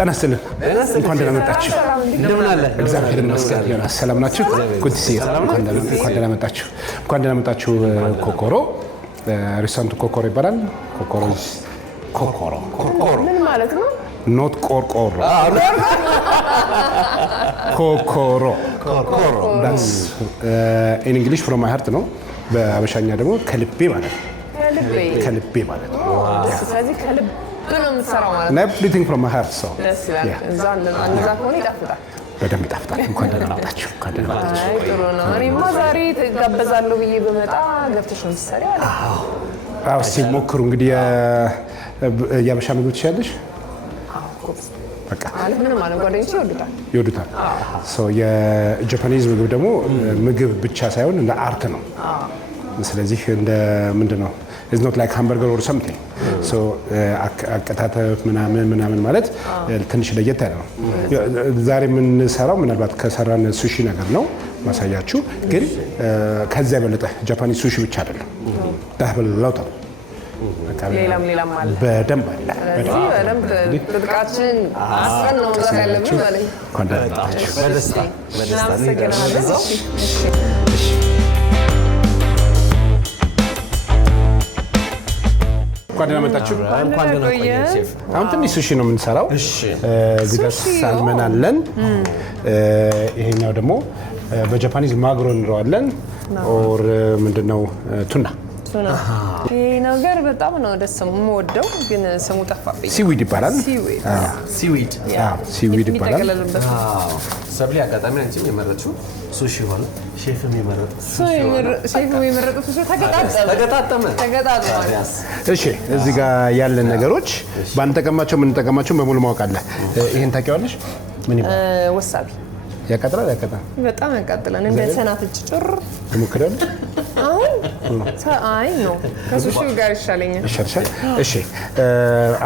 ጤና ይስጥልን እንኳን ደህና መጣችሁ እንደምን አለ እግዚአብሔር ይመስገን ዮናስ ሰላም ናችሁ ጉድ ሲ እንኳን ደህና መጣችሁ ኮኮሮ ሬስቶራንቱ ኮኮሮ ይባላል ኮኮሮ ምን ማለት ነው ኖት ቆርቆሮ ኮኮሮ that's in English from my heart ነው በአበሻኛ ደግሞ ከልቤ ማለት ነው ከልቤ ማለት ነው ስለዚህ ከልብ ነው የምትሰራው ማለት ነው everything from my heart so ደስ ይላል እዛ እንደዛ ከሆነ ይጣፍጣል በደንብ ይጣፍጣል እንኳን ደህና መጣችሁ አይ ጥሩ ነው እኔማ ዛሬ ተጋበዛለሁ ብዬ በመጣ ገብተሽ ነው የምትሰሪው አለ አዎ ሲሞክሩ እንግዲህ የአበሻ ምግብ ትችያለሽ በቃ አለ ምንም ማለት ጓደኞቼ ይወዱታል ሶ የጃፓኒዝ ምግብ ደግሞ ምግብ ብቻ ሳይሆን እንደ አርት ነው ስለዚህ እንደ ምንድነው is not like hamburger or something so አቀታተፍ ምናምን ማለት ትንሽ ለየት ያለ ነው ዛሬ የምንሰራው ምናልባት ከሰራን ሱሺ ነገር ነው ማሳያችሁ ግን ከዛ የበለጠ ጃፓኒዝ ሱሺ ብቻ አይደለም ዳብል ሌላም አለ በደንብ አለ በደንብ ጥብቃችን አስፈን ነው ዛሬ ያለብን ማለት ኮንዳክት በደስታ እንኳን ደህና መጣችሁ እንኳን ደህና ቆየ ሼፍ አሁን ትንሽ ሱሺ ነው የምንሰራው እዚህ ጋር ሳልመን አለን ይሄኛው ደግሞ በጃፓኒዝ ማግሮ እንለዋለን ኦር ምንድነው ቱና ይሄ ነገር በጣም ነው ደስ የምወደው ግን ስሙ ጠፋብኝ ሲዊድ ይባላል ሲዊድ ይባላል ሰብሊ አጋጣሚ አንቺም የመረጥሽው ሱሺ ሆነ ሼፍም የመረጠው ሱሺ ተገጣጠመ እሺ እዚህ ጋር ያለን ነገሮች ባንጠቀማቸው የምንጠቀማቸው በሙሉ ማወቅ አለ ይሄን ታውቂዋለሽ ምን ይባላል ወሳቢ ያቃጥላል በጣም ያቃጥላል እንደ ሰናፍጭ ጭር ሙክረል አይ ነው ከሱሺው ጋር ይሻለኛል እሺ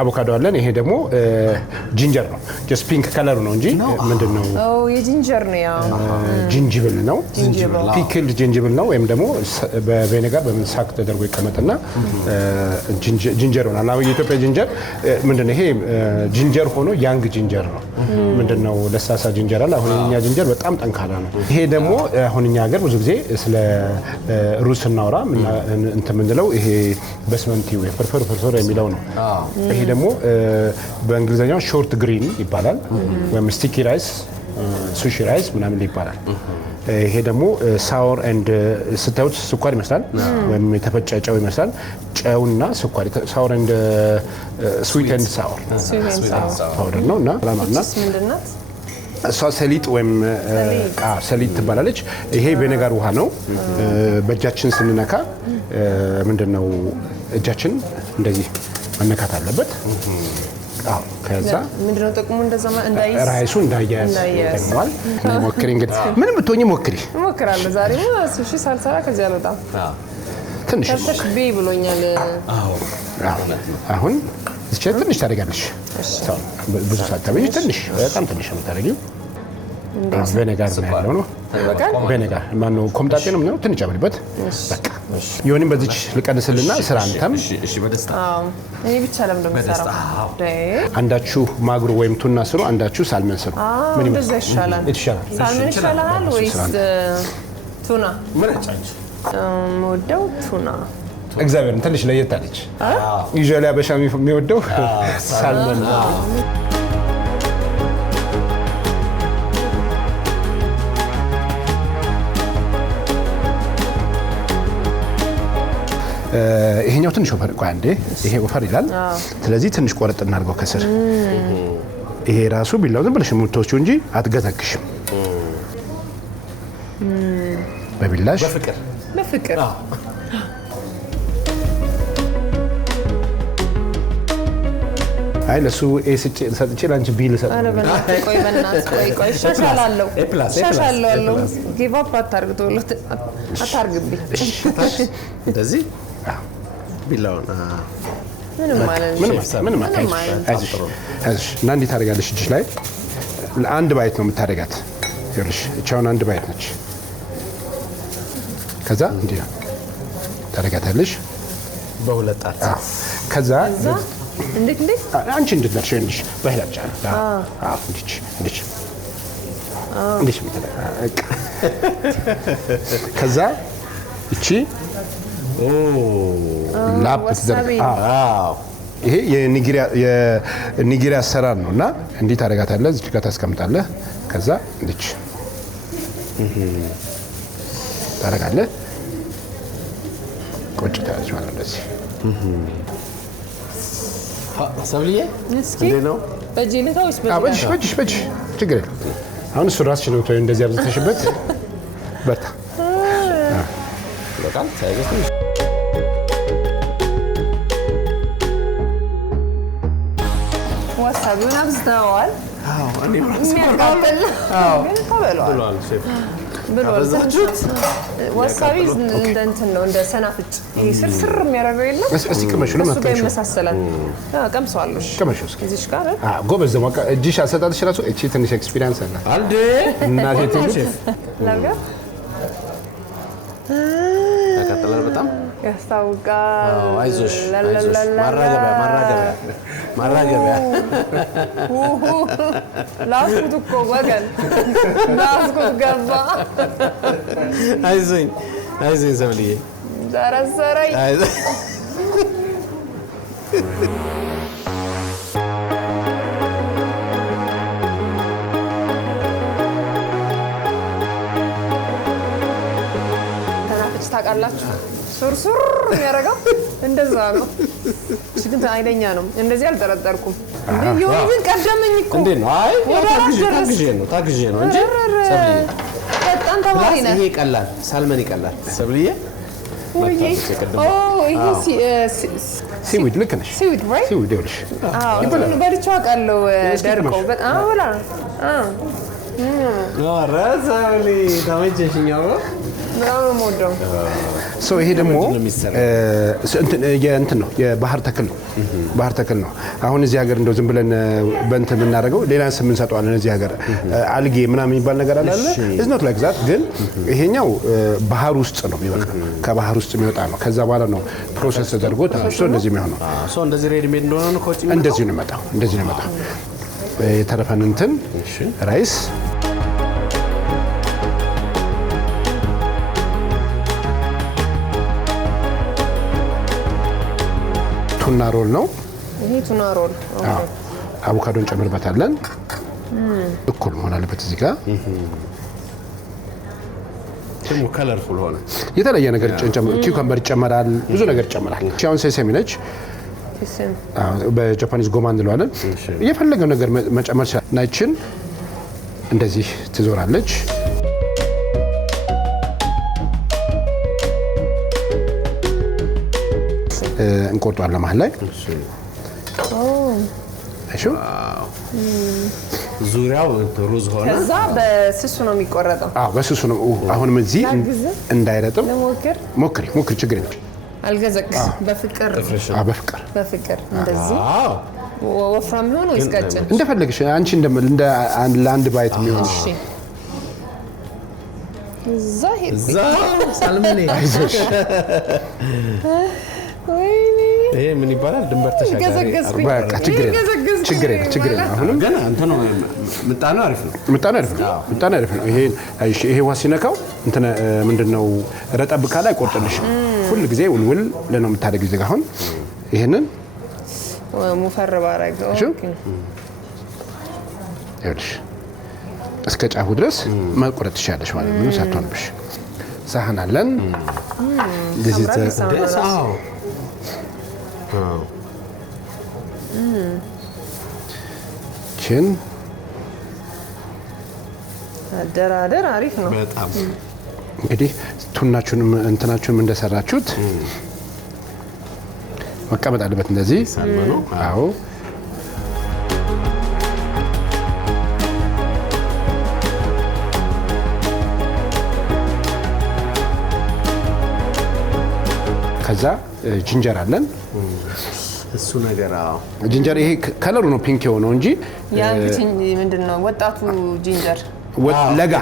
አቮካዶ አለን ይሄ ደግሞ ጂንጀር ነው ጀስት ፒንክ ከለሩ ነው እንጂ ምንድነው የጂንጀር ነው ያው ጂንጅብል ነው ፒክልድ ጂንጅብል ነው ወይም ደግሞ በቬኔጋር በመሳክ ተደርጎ ይቀመጥና ጂንጀር ሆናል አሁን የኢትዮጵያ ጂንጀር ምንድነው ይሄ ጂንጀር ሆኖ ያንግ ጂንጀር ነው ምንድነው ለሳሳ ጂንጀር አለ አሁን የኛ ጂንጀር በጣም ጠንካራ ነው ይሄ ደግሞ አሁን እኛ ሀገር ብዙ ጊዜ ስለ ሩስ እናውራ እንትን ምንለው ይሄ በስመንቲ ወይ ፍርፍር የሚለው ነው ይሄ ደግሞ በእንግሊዘኛው ሾርት ግሪን ይባላል ወይም ስቲኪ ራይስ ሱሺ ራይስ ምናምን ይባላል ይሄ ደግሞ ሳወር ኤንድ ስታዩት ስኳር ይመስላል ወይም የተፈጨ ጨው ይመስላል ጨውና ስኳር ሳወር ኤንድ ስዊት ኤንድ ሳወር ፓውደር ነውና ምንድነው እሷ ሰሊጥ ወይም ሰሊጥ ትባላለች ይሄ ቬኔጋር ውሃ ነው በእጃችን ስንነካ ምንድነው እጃችን እንደዚህ መነካት አለበት ከዛ ምንድነው ጥቅሙ እንደዛ እንዳይዝ ራይሱ እንዳያዝ ተግሟል ሞክሪ እንግዲህ ምንም ብትሆኚ ሞክራለሁ ዛሬ ሱሺ ሳልሰራ ከዚህ አልወጣም ትንሽ ቤ ብሎኛል አሁን እቺ ትንሽ ታደርጋለሽ ብዙ ሳታበይ ትንሽ በጣም ትንሽ ነው ታደርጊው ቬኔጋር ነው ቬኔጋር ማነው ኮምጣጤ ነው ምናምን ትንሽ አብሪበት በቃ ይሁንም በዚች ልቀንስልና ስራ አንተም እሺ በደስታ እኔ ብቻ ለምን እንደምሰራው አንዳችሁ ማግሮ ወይም ቱና ስሩ አንዳችሁ ሳልመን ስሩ ምን ይሻላል ሳልመን ይሻላል ወይስ ቱና ምንጫች ወደው ቱና እግዚአብሔር ትንሽ ለየት አለች ይጀላ አበሻ የሚወደው ሳልመን ይሄኛው ትንሽ ወፈር ቆይ አንዴ ይሄ ወፈር ይላል ስለዚህ ትንሽ ቆረጥ እናድርገው ከስር ይሄ ራሱ ቢላው ዝም ብለሽ የምትወስጂው እንጂ አትገዛክሽም በቢላሽ በፍቅር አይ ለሱ ኤስጭ ሰጥቼ ላንቺ ቢል ሰጥ ቆይ ሻሻላለሁ ጊቭ አፕ አታርግብኝ እንደዚህ ቢላውን ምንም አይዞሽ እና እንዲህ ታደርጋለሽ እጅሽ ላይ አንድ ባይት ነው የምታደርጋት ይኸውልሽ እቻውን አንድ ባይት ነች ከዛ እንዲህ ታደርጋታለሽ በሁለት ጣት ከዛ እንዴት አንቺ እንድትደርሺው እንዲሽ በህላጫ እንዲሽ ከዛ እቺ ላፕ ተደርጋ ይሄ የኒጌሪያ አሰራር ነው እና እንዴት ታደርጋታለህ? እዚህ ጋር ታስቀምጣለህ። ከዛ እንዲች ታደርጋለህ። ቆጭ ታያለች ማለት እንደዚህ። ሰብልዬ እንዴት ነው? በእጅ ልታ ወይስ በእጅ ችግር የለም። አሁን እሱ ራስሽ ነው እንደዚህ አብዝተሽበት በርታ። በጣም ሳይገስ ዋሳቢውን አብዝተዋል። እኔ የሚያቃጥል ግን ተበሏል ብሏል። ዋሳቢ እንደ እንትን ነው እንደ ሰናፍጭ ይሄ ስርስር የሚያደርገው የለም። እስኪ ቅመሽው ነው ማለት ነው። ይመሳሰላል። ቀምሰዋለሁ። ቅመሽው እስኪ እዚሽ ጋር ጎበዝ ደግሞ እጅሽ አሰጣጥሽ ራሱ እቺ ትንሽ ኤክስፒሪየንስ አለ አንዴ እናቴ ትንሽ ለምን ያቃጥላል በጣም ያስታውቃል። አይዞሽ ማራገቢያ ላስኩት እኮ ወገን ላስኩት ገባ። አይዞኝ ሰብልዬ ዘረዘረኝ። ተናፍጭ ታውቃላችሁ? ሱርሱር የሚያደርገው እንደዛ ነው። እሺ ግን አይለኛ ነው። እንደዚህ አልጠረጠርኩም። እንዴ ይሁን ቀደመኝ እኮ እንዴ ነው። አይ ታግዤ ነው እንጂ ሰብልዬ በጣም ተማሪ ነህ። ይሄ ይቀላል፣ ሳልመን ይቀላል። ሰብልዬ ሲዊድ ልክ ነሽ። ሲዊድ right? ሲዊድ ይኸውልሽ በልቼው አውቃለሁ። ደርቀው በጣም ወላ ረዛሊ ተመቸሽኝ። በጣም ነው የምወደው። ይሄ ደግሞ እንትን ነው የባህር ተክል ነው። ባህር ተክል ነው። አሁን እዚህ ሀገር እንደው ዝም ብለን በእንትን የምናደርገው ሌላ ስም እንሰጠዋለን። እዚህ ሀገር አልጌ ምናምን የሚባል ነገር አለ። ኢዝ ኖት ላይክ ዛት። ግን ይሄኛው ባህር ውስጥ ነው የሚበቅለው። ከባህር ውስጥ የሚወጣ ነው። ከዛ በኋላ ነው ፕሮሰስ ተደርጎ ተፈጭቶ እንደዚህ የሚሆነው። እንደዚህ ሬዲ ሜድ እንደሆነ ነው ኮቺ። እንደዚህ ነው የመጣው። የተረፈን እንትን ራይስ ቱና ሮል ነው። ይሄ ቱና ሮል አቮካዶ እንጨምርበታለን። እኩል መሆን አለበት። እዚህ ጋር ደግሞ ከለርፉል ሆነ። የተለየ ነገር ኪውከምበር ይጨመራል። ብዙ ነገር ይጨመራል። አሁን ሴሰሚ ነች። በጃፓኒዝ ጎማ እንለዋለን። የፈለገው ነገር መጨመር ይችላል። ናችን እንደዚህ ትዞራለች። እንቆርጧለን መሀል ላይ። እሺ ዙሪያው ሩዝ ሆነ። ከዛ በስሱ ነው የሚቆረጠው። በስሱ ነው። አሁንም እዚህ እንዳይረጥም ሞክሪ። ችግር የለም። አልገዘግስ በፍቅር እንደዚህ ወፍራም ሆኖ ወይስ ቀጭን እንደፈለግሽ አንቺ ለአንድ ባይት የሚሆን። እሺ እዛ ሳልመኔ አይዞሽ። ይሄ ምን ይባላል? ድንበር ተሻጋሪ። በቃ ችግር የለም። አሁንም ገና እንትን ነው። ምጣኑ አሪፍ ነው። ይሄ ውሃ ሲነካው እንትን ምንድነው ረጠብ ካለ አይቆርጥልሽ። ሁሉ ጊዜ ውልውል ለነው የምታደርጊው። እዚህ ጋር አሁን ይሄንን ሙፈር ባረገው ይኸውልሽ እስከ ጫፉ ድረስ መቁረጥ ትችያለሽ ማለት ነው። ሳትሆንብሽ ሳህን አለን። ችን አደራደር አሪፍ ነው በጣም። እንግዲህ ቱናችሁንም እንትናችሁንም እንደሰራችሁት መቀመጥ አለበት እንደዚህ። አዎ ከዛ ጂንጀር አለን። እሱ ነገር ጂንጀር ይሄ ከለሩ ነው ፒንክ የሆነው እንጂ ምንድነው ወጣቱ ጂንጀር ለጋ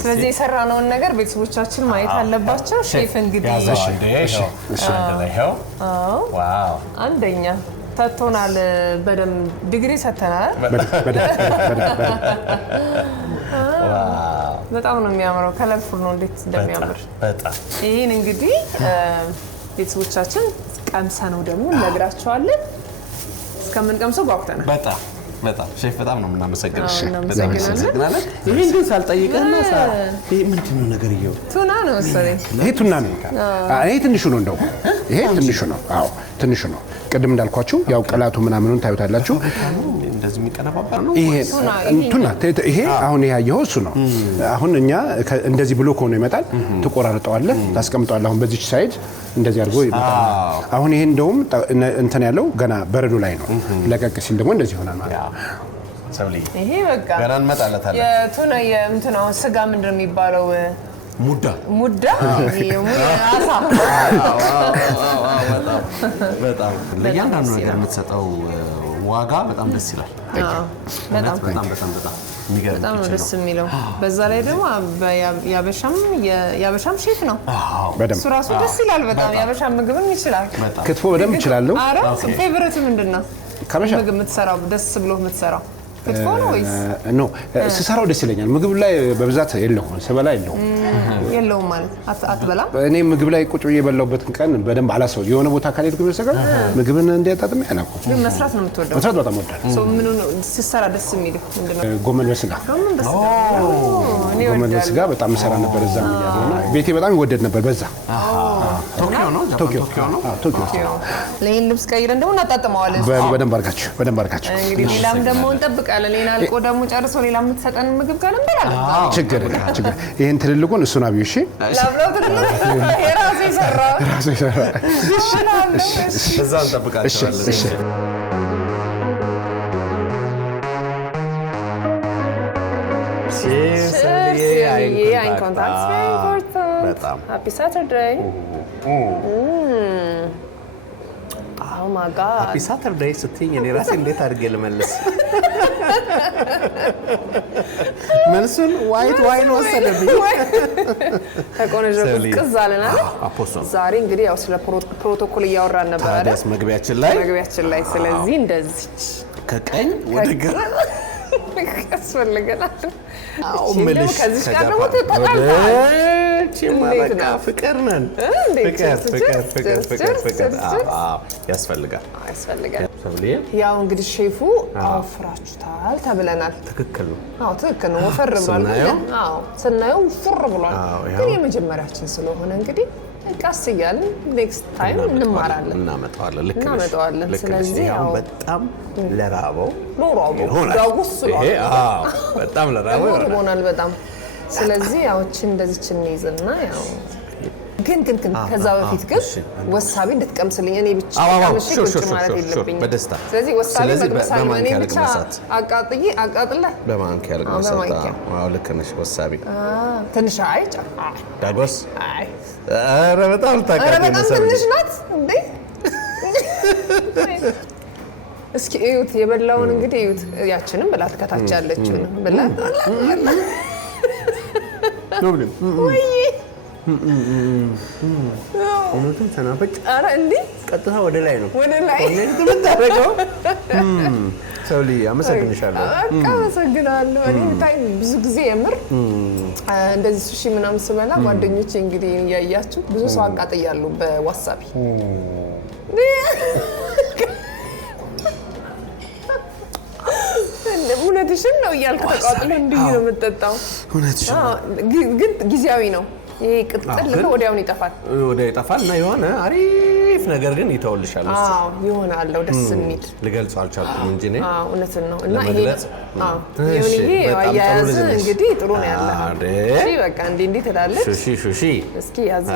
ስለዚህ የሰራነውን ነገር ቤተሰቦቻችን ማየት አለባቸው። ሼፍ እንግዲህ አንደኛ ተቶናል፣ በደንብ ዲግሪ ሰተናል። በጣም ነው የሚያምረው። ከለርፉል ነው እንዴት እንደሚያምር በጣም። ይሄን እንግዲህ ቤተሰቦቻችን ቀምሰነው ደግሞ እነግራቸዋለን። እስከምንቀምሰው ጓጉተናል። በጣም ሼፍ በጣም ነው የምናመሰግነው። እናመሰግናለን። ይሄን ግን ሳልጠይቀና ይሄ ምንድነው ነገርየው? ቱና ነው መሰለኝ። ይሄ ቱና ነው። ይሄ ትንሹ ነው እንደው ይሄ ትንሹ ነው። አዎ ትንሹ ነው። ቅድም እንዳልኳችሁ ያው ቀላቱ ምናምኑን ታዩታላችሁ። እንደዚህ የሚቀነባበር ነው። ይሄ ቱና ይሄ አሁን ያየው እሱ ነው። አሁን እኛ እንደዚህ ብሎ ከሆነ ይመጣል። ትቆራርጠዋለህ፣ ታስቀምጠዋለህ። አሁን በዚች ሳይድ እንደዚህ አድርጎ ይመጣል። አሁን ይሄ እንደውም እንትን ያለው ገና በረዶ ላይ ነው። ለቀቅ ሲል ደግሞ እንደዚህ ይሆናል ማለት ነው። ይሄ በቃ ገና እንመጣለታለን። የቱና የእንትኑ ስጋ ምንድን ነው የሚባለው? ሙዳ አሳ። በጣም ለእያንዳንዱ ነገር የምትሰጠው ዋጋ በጣም ደስ ይላል። በጣም ደስ የሚለው በዛ ላይ ደግሞ ያበሻም ሼፍ ነው። እሱ ራሱ ደስ ይላል በጣም። ያበሻ ምግብም ይችላል። ክትፎ በደንብ ይችላል። ኧረ ፌቨሪት ምንድን ነው ምግብ የምትሰራው ደስ ብሎ የምትሰራው? ክትፎ ነው ወይስ? ኖ ስሰራው ደስ ይለኛል። ምግብ ላይ በብዛት የለውም፣ ስበላ የለውም ማለት አትበላም? እኔ ምግብ ላይ ቁጭ ብዬ የበላሁበትን ቀን በደንብ አላሰው። የሆነ ቦታ ካልሄድኩ በስተቀር ምግብን እንዲያጣጥም ያላውቀው። ግን መስራት ነው የምትወደው? መስራት በጣም እወዳለሁ። ምን ነው ስትሰራ ደስ የሚልህ ምንድን ነው? ጎመን በስጋ በጣም እሰራ ነበር እዛ እያለሁና ቤቴ በጣም ይወደድ ነበር። በዛ ቶኪዮ ለይን ልብስ ቀይረን ደግሞ እናጣጥመዋለን። በደንብ አድርጋችሁ እንግዲህ ሌላም ደግሞ እንጠብቃለን። ሌላ አልቆ ደግሞ ጨርሶ ሌላ የምትሰጠን ምግብ ካለ እንበላለን። ችግር ይሄን ትልልቁን እሱን አብዩ። እሺ ላብላው ትልልቁ የራሴ ሰራ እዛ እንጠብቃቸዋለን። እሺ eye contact is very important. Happy Saturday. Oh my God. Happy Saturday ስትይኝ እኔ ራሴ እንዴት አድርጌ ልመልስ? መልሱን ዋይት ዋይን ወሰደብኝ። ተቆነጀ ቅዝ አለና ዛሬ እንግዲህ ያው ስለ ፕሮቶኮል እያወራን ነበር አይደል? መግቢያችን ላይ ስለዚህ እንደዚች ከቀኝ ወደ ግራ ያስፈልገናል። ምልሽ ከዚህ ጋር ደግሞ ተጠቃልታለች። ፍቅር ነን። ፍቅር ያስፈልጋል። ያው እንግዲህ ሼፉ አወፍራችሁታል ተብለናል። ትክክል ነው። ትክክል ነው። ወፈር ብሏል። ስናየው ፍር ብሏል። ግን የመጀመሪያችን ስለሆነ እንግዲህ ቀስ እያልን ኔክስት ታይም እንማራለን፣ እናመጣዋለን። ልክ ነሽ። ስለዚህ ያው በጣም ለራበው በጣም ለራበው ይሆናል በጣም። ስለዚህ ያው እንደዚች እንይዝና ያው ግን ከዛ በፊት ግን ወሳቢ እንድትቀምስልኝ እኔ ብቻ ቀምሼ ቁጭ ማለት የለብኝም። በደስታ ስለዚህ ወሳቢ መቅመሳል እኔ ብቻ አቃጥለ በማንኪያ ልቅመሳት። አዎ ልክ ነሽ። ወሳቢ ትንሽ አይጫ ዳጎስ ኧረ በጣም ትንሽ ናት እንዴ! እስኪ እዩት፣ የበላውን እንግዲህ እዩት። ያችንም ብላት ከታች ያለችውን ብላት ወይ እውነቱን ተናፈቅ። ኧረ እንዴ! ቀጥታ ወደ ላይ ነው ወደ ላይ የምታደርገው። ሰውሊ አመሰግንሻለሁ። አመሰግናለሁ። እኔ ብታይ ብዙ ጊዜ የምር እንደዚህ ሱሺ ምናምን ስበላ ጓደኞቼ እንግዲህ እያያችሁ ብዙ ሰው አቃጥያለሁ በዋሳቢ። እውነትሽን ነው እያልክ ተቃጥሎ እንዲህ ነው የምትጠጣው። እውነትሽን ግን ጊዜያዊ ነው። ይሄ ቅጥል ወዲያውኑ ይጠፋል እና የሆነ አሪፍ ነገር ግን ይተውልሻል። የሆነ አለው ደስ የሚል ልገልጸው አልቻልኩም እንጂ እኔ እውነትን ነው። እና ይሄ አያያዝ እንግዲህ ጥሩ ነው ያለ። እሺ በቃ እንዲህ ትላለች። ሹሺ እስኪ ያዝ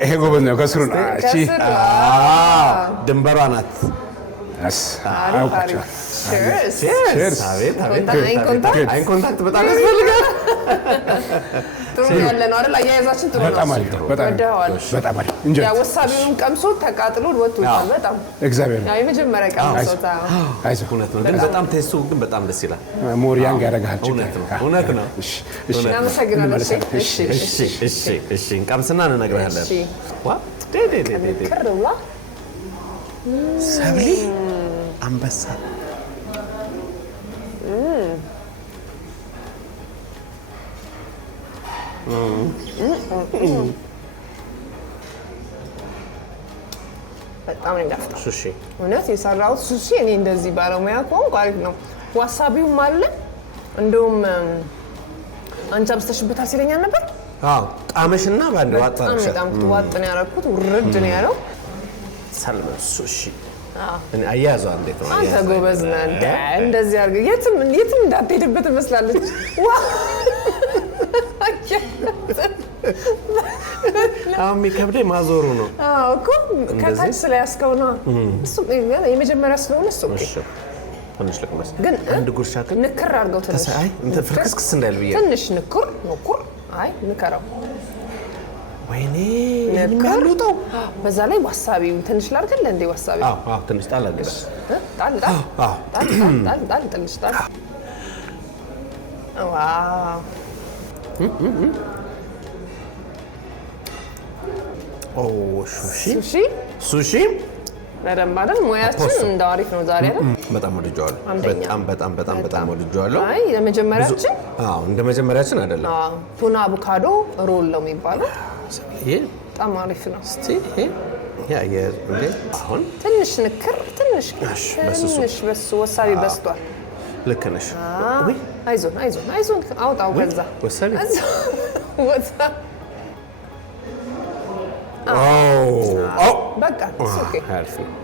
ይሄ ጎበዝ ነው። ከስሩ ነው። ድንበሯ ናት። አይን ኮንታክት በጣም ያስፈልጋል። ጥሩ ያለ ነው አይደል? አያያዛችን ጥሩ ነው። በጣም አሪፍ ነው። በጣም አሪፍ እንጂ ያ ወሳቢውን ቀምሶ ተቃጥሎ ወጥቷል። በጣም እግዚአብሔር ያ የመጀመሪያ ቀምሶታ አይዞህ። እውነት ነው። ግን በጣም ቴስቱ ግን በጣም ደስ ይላል። ሞሪያንግ ያደርግሃል። እውነት ነው። እሺ እናመሰግናለን። እሺ እንቀምስና እንነግርሃለን። ዋ ቅርብላ ሰብሊ አንበሳ በጣም ነው የሚጣፍጠው። ሱሺ እውነት የሰራሁት ሱሺ እኔ እንደዚህ ባለሙያ ከሆንኩ አሪፍ ነው። ዋሳቢውም አለ። እንደውም አንቺ አብስተሽበታል ሲለኛል ነበር። አዎ ጣመሽና ባንድ ዋጣ ነው። በጣም ዋጥ ነው ያደረኩት። ውርድ ነው ያለው። ሰልመን ሱሺ እኔ አያያዘው እንዴት ነው? አንተ ጎበዝ ነህ። እንደዚህ አድርገህ የትም እንዳትሄድበት ትመስላለች። አሁን የሚከብደኝ ማዞሩ ነው። አዎ እኮ ከታች ስለያዝከው ነው። እሱ የመጀመሪያ ስለሆነ እሱ ትንሽ ልቅመስ ግን አንድ ጉርሻ ግን ንክር አድርገው ትንሽ አይ እንትን ፍርክስክስ እንዳይል ብዬ ትንሽ ንክር አይ ንከረው ወይኔ የሚያሉጠው በዛ ላይ ዋሳቢው ትንሽ ላድርግልህ እንዴ? ዋሳቢ አዎ ትንሽ ጣል አድርገህ ጣል ትንሽ ጣል። ዋው ኦ ሱሺ በደንብ አይደል? ሙያችን እንደው አሪፍ ነው ዛሬ አይደል? በጣም ወድጄዋለሁ። በጣም ወድጄዋለሁ። አይ ለመጀመሪያችን እንደ መጀመሪያችን አይደለም። ቱና አቮካዶ ሮል ነው የሚባለው። ይሄ በጣም አሪፍ ነው። እስቲ ይሄ እንዴ አሁን ትንሽ ንክር ትንሽ በሱ ወሳቢ በስቷል። ልክ ነሽ። አይዞን አውጣው ከዛ ወሳቢ በቃ ኦኬ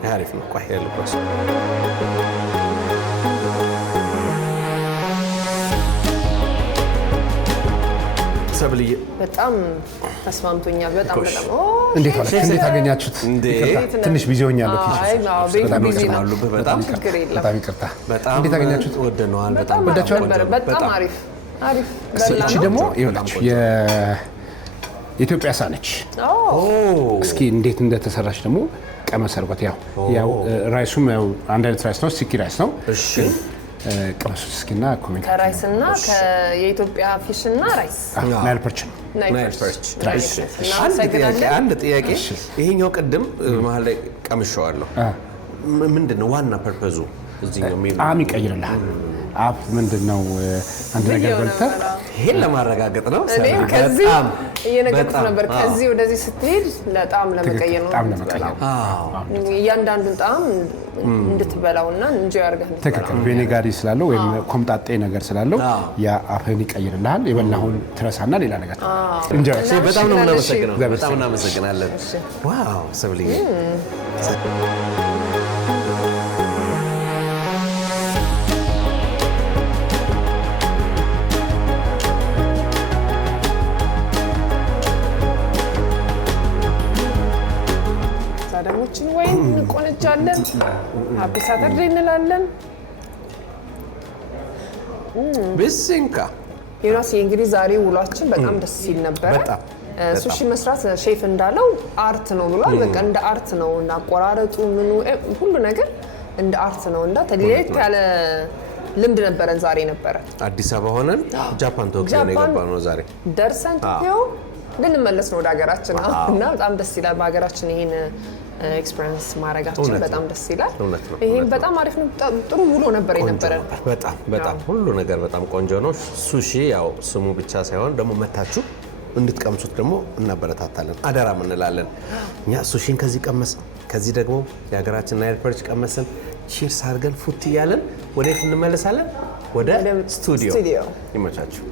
አሪፍ ነው። ቆይ ያለበት ሰብልዬ በጣም ተስማምቶኛል። በጣም እንዴት አገኛችሁት? ትንሽ ቢዚ ሆኛለሁ። በጣም ይቅርታ። እንዴት አገኛችሁት? ወደነዋል። በጣም አሪፍ እቺ ደግሞ ይኸውላችሁ የኢትዮጵያ ሳነች። እስኪ እንዴት እንደተሰራች ደግሞ ቀመስ አድርጓት። ያው ራይሱም ያው አንድ አይነት ራይስ ነው፣ ስቲኪ ራይስ ነው። እሺ ቀመሱ እስኪና ኮሜንት ከራይስና የኢትዮጵያ ፊሽና ራይስ ናይል ፐርች ነው። አንድ ጥያቄ፣ ይሄኛው ቅድም መሀል ላይ ቀምሼዋለሁ። ምንድነው ዋና ፐርፐዙ? እዚህኛው ጣዕም ይቀይርልሃል። አፕ ምንድነው አንድ ነገር በልተህ ይሄን ለማረጋገጥ ነው። ከዚህ እየነገርኩህ ነበር። ከዚህ ወደዚህ ስትሄድ ለጣዕም ለመቀየር ነው። እያንዳንዱን ጣዕም እንድትበላውና እንጆይ አድርገህ እንድትበላው። ትክክል። ቬኔጋሪ ስላለው ወይም ኮምጣጤ ነገር ስላለው ያ አፍህን ይቀይርልሃል። የበላኸውን ትረሳና ሌላ ነገር እንጆይ። በጣም ነው የምናመሰግነው። በጣም እናመሰግናለን። ዋው ሰብልዬ ደሞችን ወይን እንቆነጃለን። ሃፒ ሳተርዴ እንላለን። ቢሲንካ ዮናስ እንግዲህ ዛሬ ውሏችን በጣም ደስ ሲል ነበረ። ሱሺ መስራት ሼፍ እንዳለው አርት ነው ብሏል። በቃ እንደ አርት ነው እና አቆራረጡ ምኑ ሁሉ ነገር እንደ አርት ነው እና ተለያይት ያለ ልምድ ነበረን ዛሬ ነበረ። አዲስ አበባ ሆነን ጃፓን ቶኪዮ ነው የገባነው ዛሬ ደርሰን ቶኪዮ ልንመለስ ነው ወደ ሀገራችን እና በጣም ደስ ይላል። በሀገራችን ይሄን ኤክስፒሪየንስ ማድረጋችን በጣም ደስ ይላል። ይሄን በጣም አሪፍ ነው። ጥሩ ውሎ ነበር የነበረን። በጣም ሁሉ ነገር በጣም ቆንጆ ነው። ሱሺ ያው ስሙ ብቻ ሳይሆን ደግሞ መታችሁ እንድትቀምሱት ደግሞ እናበረታታለን፣ አደራም እንላለን። እኛ ሱሺን ከዚህ ቀመስን፣ ከዚህ ደግሞ የሀገራችን ናይል ፐርች ቀመስን። ቺርስ አድርገን ፉት እያለን ወዴት እንመለሳለን? ወደ ስቱዲዮ። ይመቻችሁ።